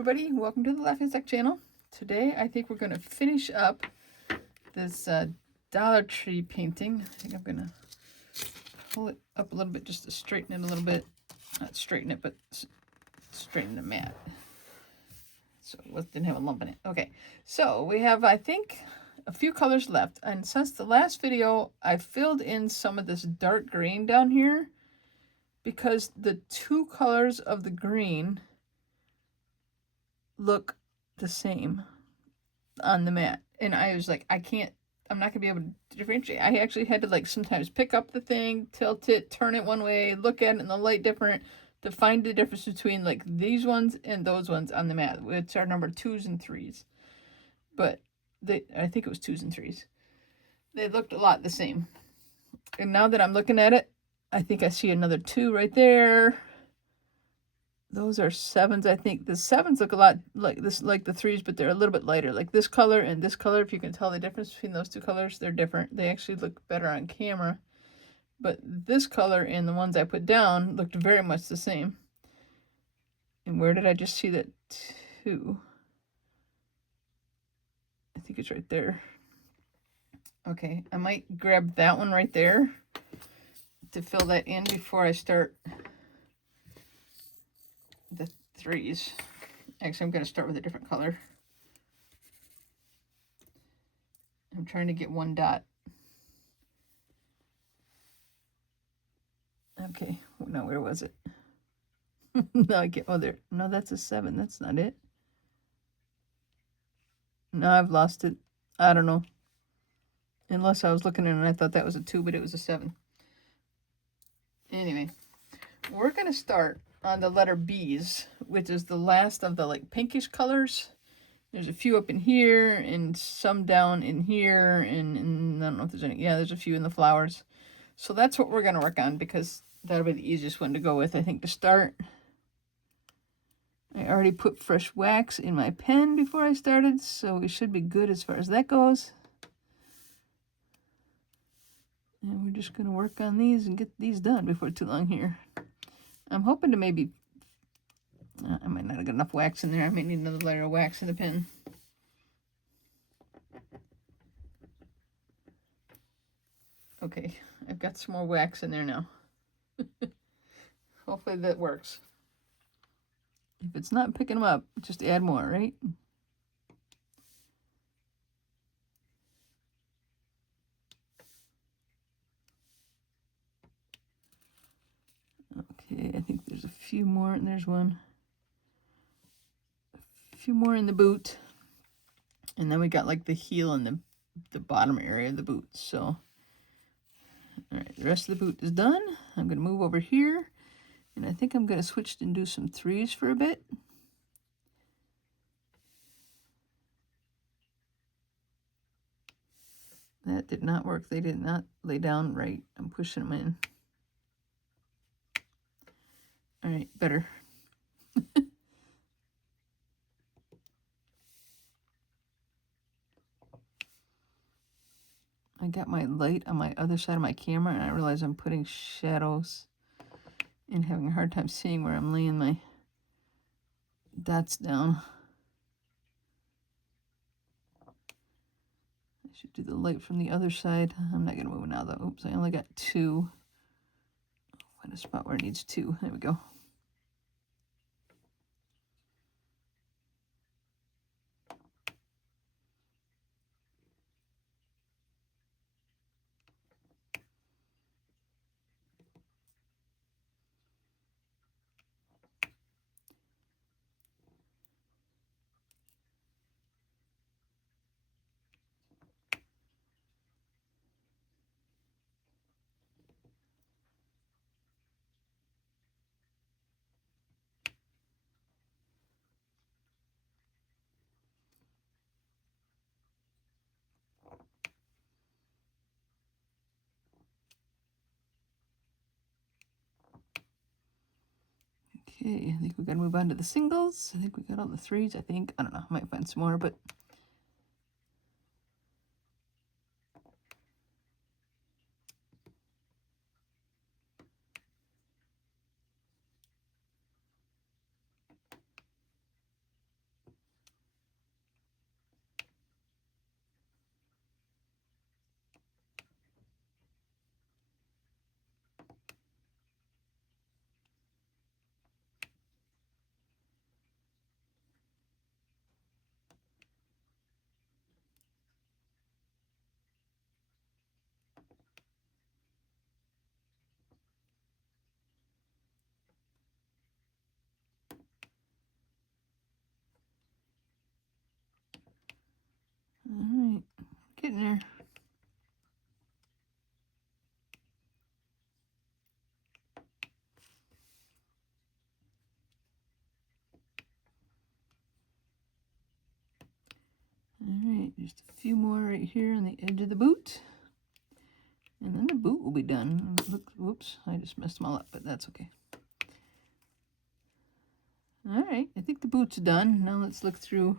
everybody, welcome to the Laughing Stack channel. Today I think we're going to finish up this Dollar Tree painting. I think I'm going to pull it up a little bit just to straighten it a little bit. Not straighten it, but straighten the mat. So it didn't have a lump in it. Okay, so we have, I think, a few colors left. And since the last video, I filled in some of this dark green down here because the two colors of the green look the same on the mat, and I was like, I'm not gonna be able to differentiate. I actually had to like sometimes pick up the thing, tilt it, turn it one way, look at it in the light different to find the difference between like these ones and those ones on the mat, which are number 2s and 3s. But I think it was 2s and 3s. They looked a lot the same, and now that I'm looking at it, I think I see another 2 right there. Those are 7s. I think the 7s look a lot like this, like the 3s, but they're a little bit lighter. Like this color and this color, if you can tell the difference between those two colors, they're different. They actually look better on camera. But this color and the ones I put down looked very much the same. And where did I just see that 2? I think it's right there. Okay, I might grab that one right there to fill that in before I start the 3s. Actually, I'm going to start with a different color. I'm trying to get one dot. Okay, now where was it? No, I get, oh, there. No, that's a 7. That's not it. No, I've lost it. I don't know. Unless I was looking at it and I thought that was a 2, but it was a 7. Anyway, we're going to start on the letter B's, which is the last of the like pinkish colors. There's a few up in here and some down in here, and I don't know if there's any. Yeah, there's a few in the flowers. So that's what we're going to work on because that'll be the easiest one to go with, I think, to start. I already put fresh wax in my pen before I started, so we should be good as far as that goes. And we're just going to work on these and get these done before too long here. I'm hoping to maybe... I might not have got enough wax in there. I might need another layer of wax in the pen. Okay, I've got some more wax in there now. Hopefully that works. If it's not picking them up, just add more, right? Okay, I think there's a few more, and there's one. A few more in the boot. And then we got like the heel and the bottom area of the boot. So, all right, the rest of the boot is done. I'm going to move over here. And I think I'm going to switch and do some 3s for a bit. That did not work. They did not lay down right. I'm pushing them in. All right, better. I got my light on my other side of my camera, and I realize I'm putting shadows and having a hard time seeing where I'm laying my dots down. I should do the light from the other side. I'm not going to move it now, though. Oops, I only got 2. Find a spot where it needs 2. There we go. Okay, I think we got to move on to the singles. I think we got all the 3s, I think. I don't know, I might find some more, but... getting there. Alright, just a few more right here on the edge of the boot. And then the boot will be done. Look, whoops, I just messed them all up, but that's okay. Alright, I think the boot's done. Now let's look through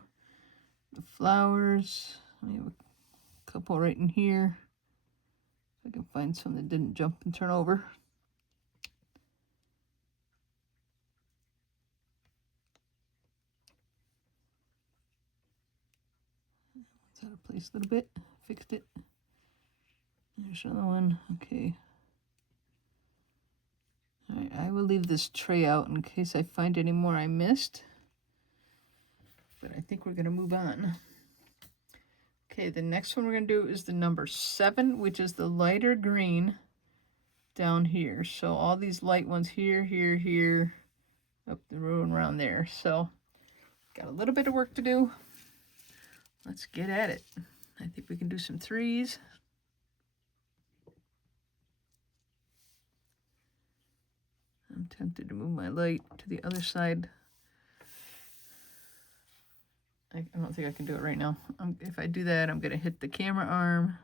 the flowers. We have a couple right in here. If I can find some that didn't jump and turn over. It's out of place a little bit. Fixed it. There's another one. Okay. Alright, I will leave this tray out in case I find any more I missed. But I think we're going to move on. Okay, the next one we're going to do is the number 7, which is the lighter green down here. So all these light ones here, here, here, up the road and around there. So got a little bit of work to do. Let's get at it. I think we can do some 3s. I'm tempted to move my light to the other side. I don't think I can do it right now. If I do that, I'm going to hit the camera arm.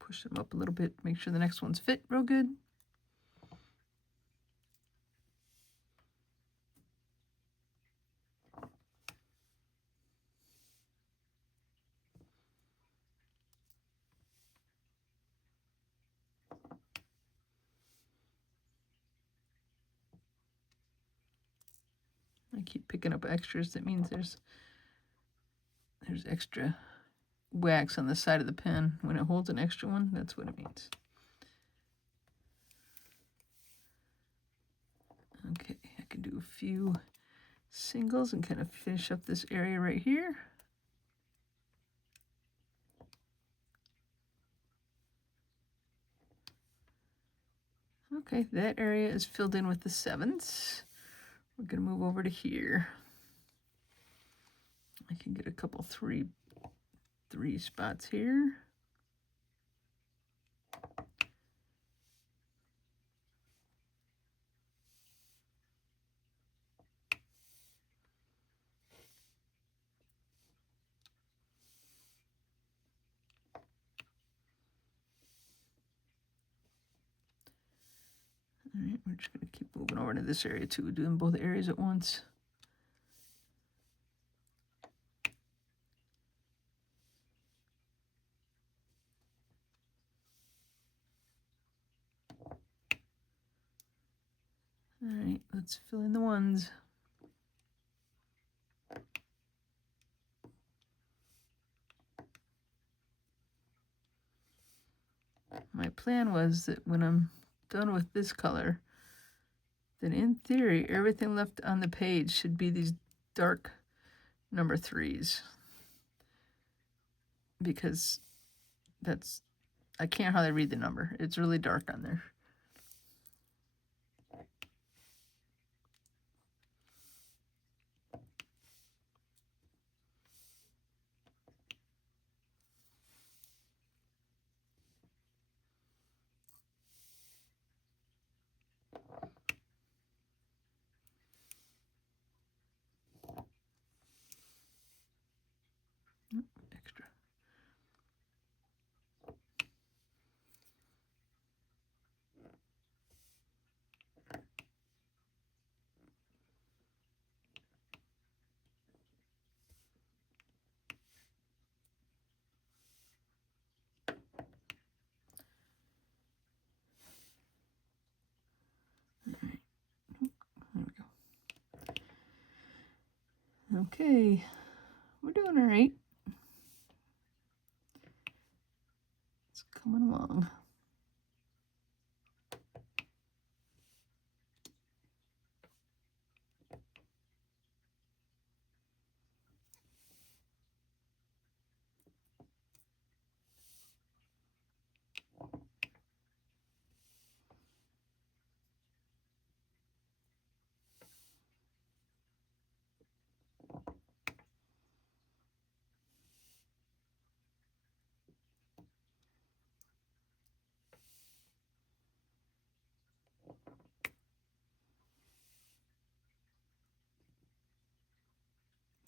Push them up a little bit, make sure the next ones fit real good. I keep picking up extras. That means there's extra wax on the side of the pen. When it holds an extra one, that's what it means. Okay, I can do a few singles and kind of finish up this area right here. Okay, that area is filled in with the 7s. We're going to move over to here. I can get a couple three spots here. All right, we're just going to keep moving over to this area too, doing both areas at once. All right, let's fill in the ones. My plan was that when I'm done with this color, then in theory, everything left on the page should be these dark number 3s. Because I can't hardly read the number. It's really dark on there. Extra. Okay, we're doing all right. It's coming along.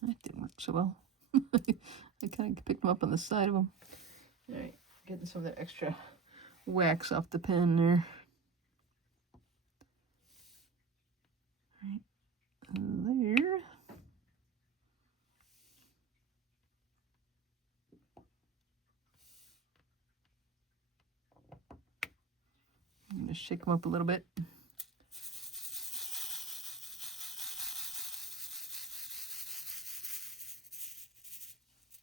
That didn't work so well. I kind of picked them up on the side of them. All right, getting some of that extra wax off the pen there. Right there. I'm going to shake them up a little bit.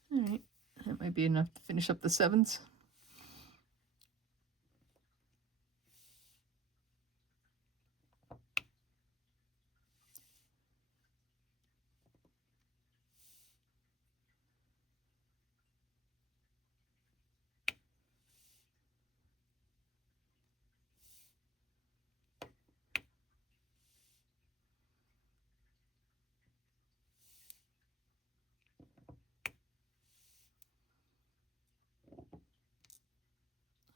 All right, that might be enough to finish up the 7s.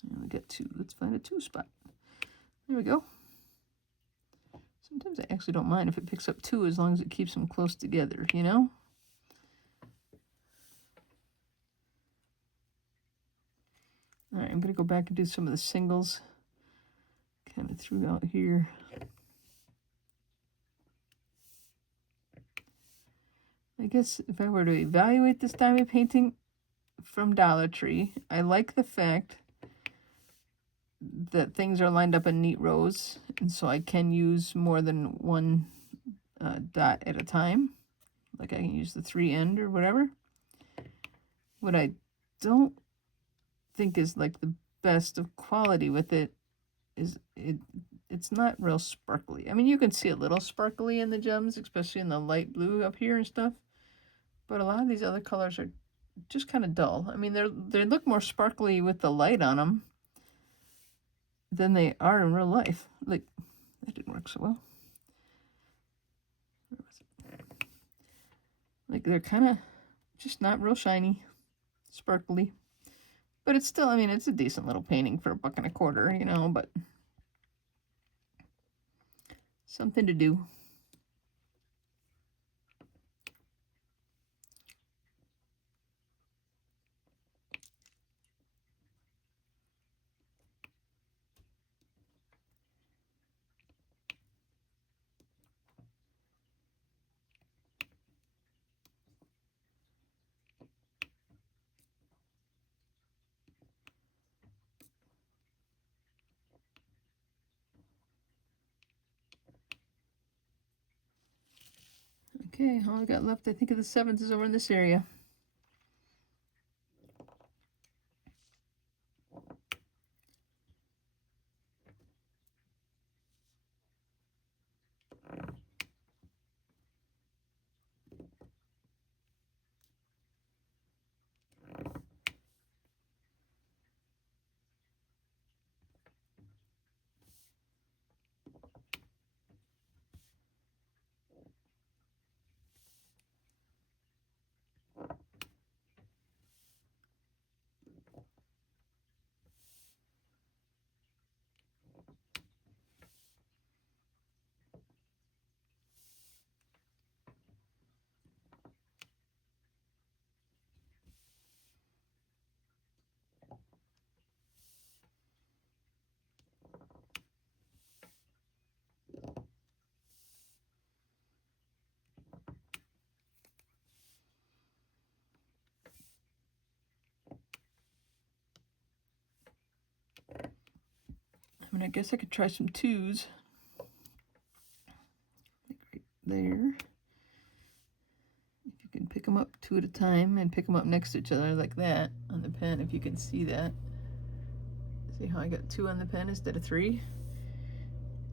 And we got 2. Let's find a 2 spot. There we go. Sometimes I actually don't mind if it picks up 2 as long as it keeps them close together, you know? All right, I'm going to go back and do some of the singles. Kind of threw out here. I guess if I were to evaluate this diamond painting from Dollar Tree, I like the fact that things are lined up in neat rows, and so I can use more than one dot at a time. Like I can use the 3 end or whatever. What I don't think is like the best of quality with it is it's not real sparkly. I mean, you can see a little sparkly in the gems, especially in the light blue up here and stuff. But a lot of these other colors are just kind of dull. I mean, they look more sparkly with the light on them than they are in real life. Like, that didn't work so well. Where was it? Like, they're kind of just not real shiny, sparkly. But it's still, I mean, it's a decent little painting for $1.25, you know, but something to do. Okay, all I got left, I think, of the 7s is over in this area. I mean, I guess I could try some 2s. Like right there. them up 2 at a time and pick them up next to each other like that on the pen, if you can see that. See how I got 2 on the pen instead of 3?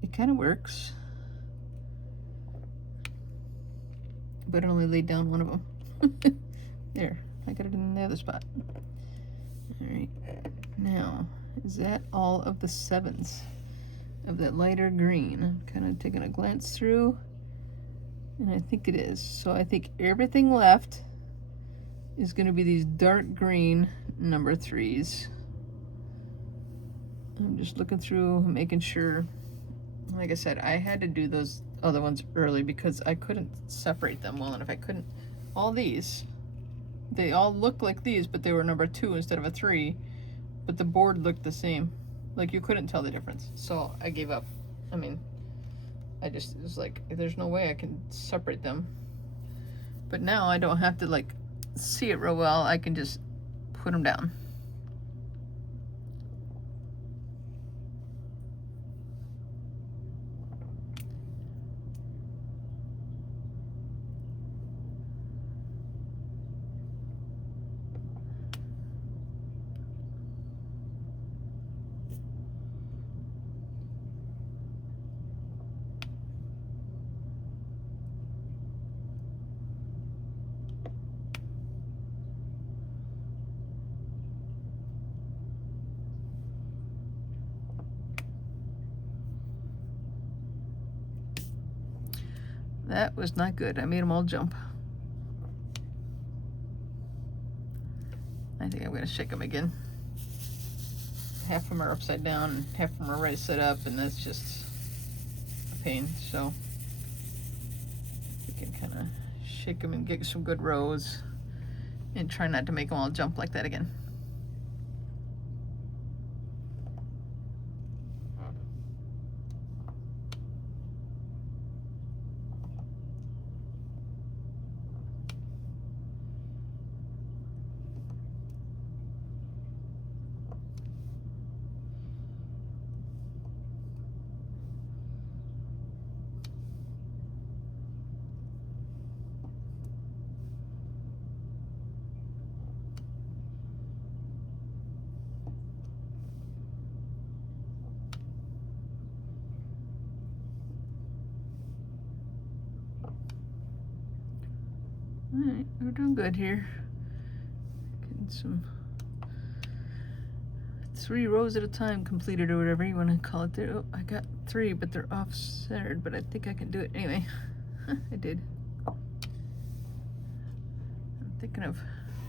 It kind of works. But I only laid down one of them. There, I got it in the other spot. Alright, now, is that all of the 7s of that lighter green? I'm kind of taking a glance through, and I think it is. So I think everything left is going to be these dark green number 3s. I'm just looking through, making sure. Like I said, I had to do those other ones early because I couldn't separate them well enough. I couldn't. All these, they all look like these, but they were number 2 instead of a 3. But the board looked the same. Like, you couldn't tell the difference. So I gave up. I mean, it was like, there's no way I can separate them. But now I don't have to, like, see it real well. I can just put them down. That was not good. I made them all jump. I think I'm going to shake them again. Half of them are upside down, and half of them are right set up, and that's just a pain. So we can kind of shake them and get some good rows, and try not to make them all jump like that again. Alright, we're doing good here. Getting some 3 rows at a time completed, or whatever you want to call it there. Oh, I got 3, but they're off-centered, but I think I can do it anyway. I did. I'm thinking of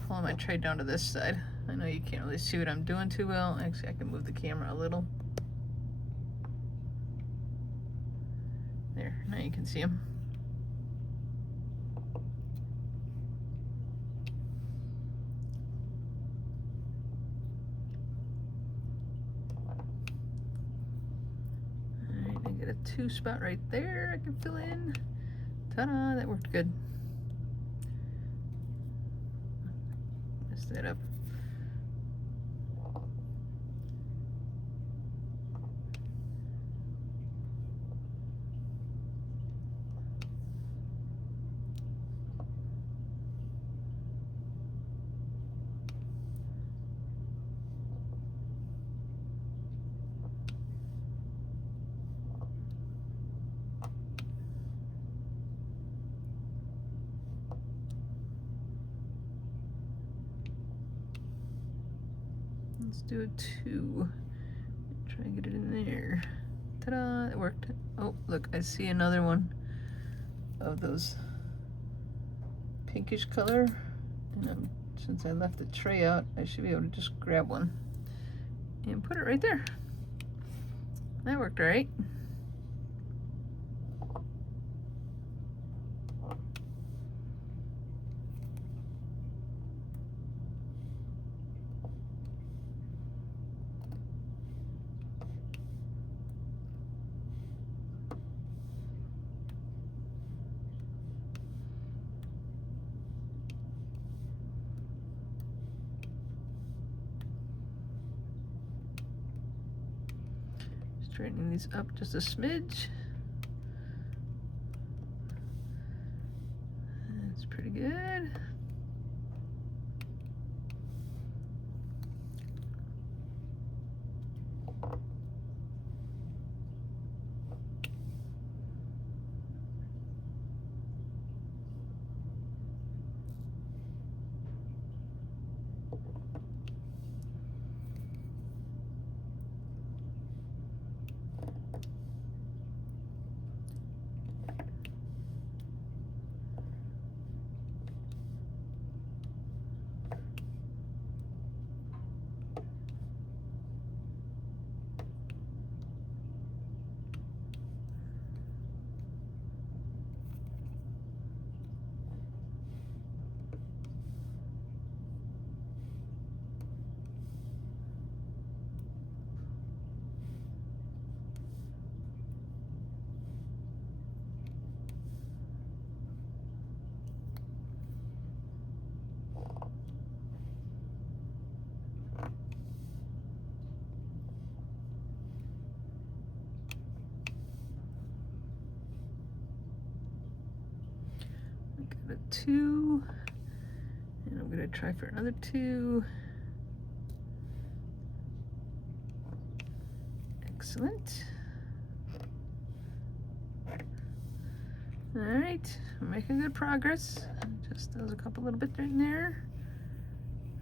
pulling my tray down to this side. I know you can't really see what I'm doing too well. Actually, I can move the camera a little. There, now you can see them. A 2 spot right there I can fill in. Ta-da, that worked good. Messed that up. Let's do a 2. Try and get it in there. Ta-da, it worked. Oh, look, I see another one of those pinkish color. And since I left the tray out, I should be able to just grab one and put it right there. That worked all right. Straightening these up just a smidge. That's pretty good. Got a 2, and I'm gonna try for another 2. Excellent. All right, we're making good progress. Just those a couple little bit in there.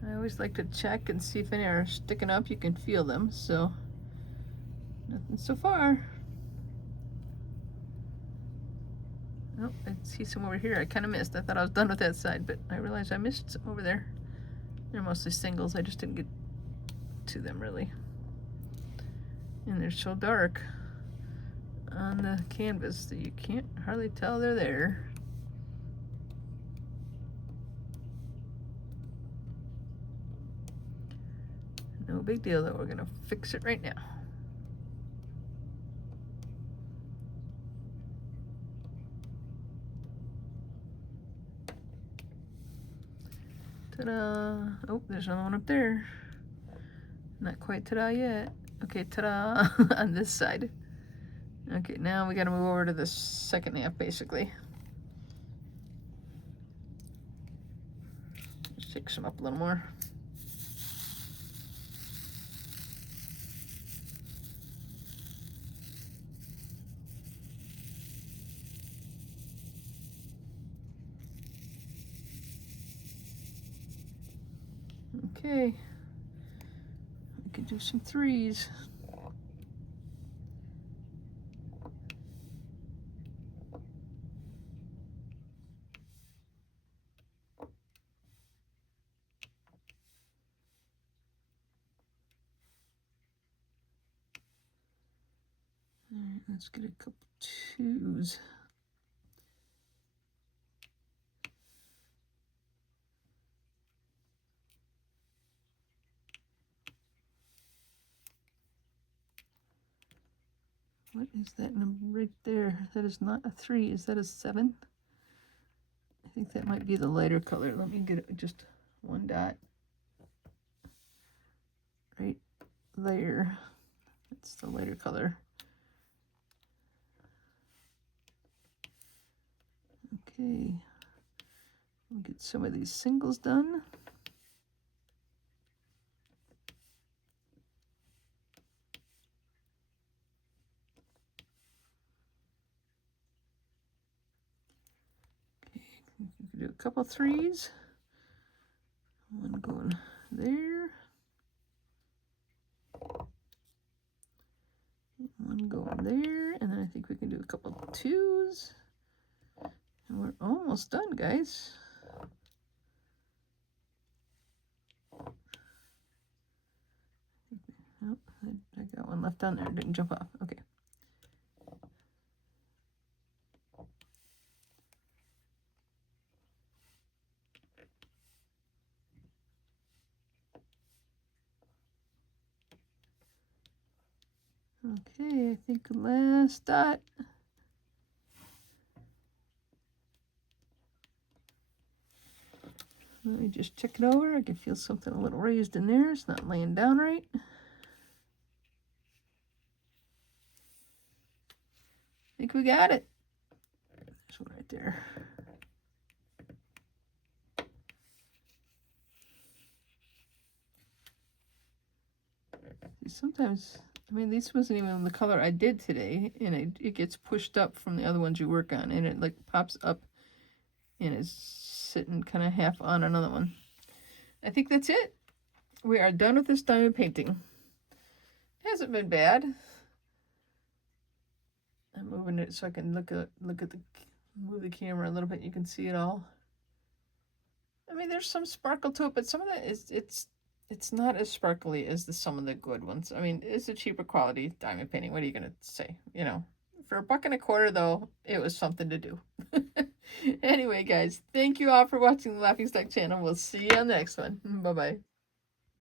I always like to check and see if any are sticking up. You can feel them, so nothing so far. Oh, I see some over here I kind of missed. I thought I was done with that side, but I realized I missed some over there. They're mostly singles. I just didn't get to them really. And they're so dark on the canvas that you can't hardly tell they're there. No big deal though, we're gonna fix it right now. Ta-da! Oh, there's another one up there. Not quite ta-da yet. Okay, ta-da on this side. Okay, now we gotta move over to the second half basically. Just shake some up a little more. Okay, we can do some 3s. All right, let's get a couple 2s. What is that number right there? That is not a 3. Is that a 7? I think that might be the lighter color. Let me get just one dot right there. That's the lighter color. Okay, we'll get some of these singles done. Okay, we can do a couple 3s. One going there. One going there, and then I think we can do a couple 2s. And we're almost done, guys. Oh, I got one left on there, didn't jump off. Okay. Okay, I think last dot. Let me just check it over. I can feel something a little raised in there. It's not laying down right. I think we got it. There's one right there. See, sometimes I mean, this wasn't even the color I did today, and it gets pushed up from the other ones you work on, and it like pops up and is sitting kind of half on another one. I think that's it. We are done with this diamond painting. It hasn't been bad. I'm moving it so I can move the camera a little bit. You can see it all. I mean, there's some sparkle to it, but some of that it's not as sparkly as some of the good ones. I mean, it's a cheaper quality diamond painting. What are you gonna say? You know, for $1.25 though, it was something to do. Anyway, guys, thank you all for watching the Laughing Stock channel. We'll see you on the next one. Bye bye.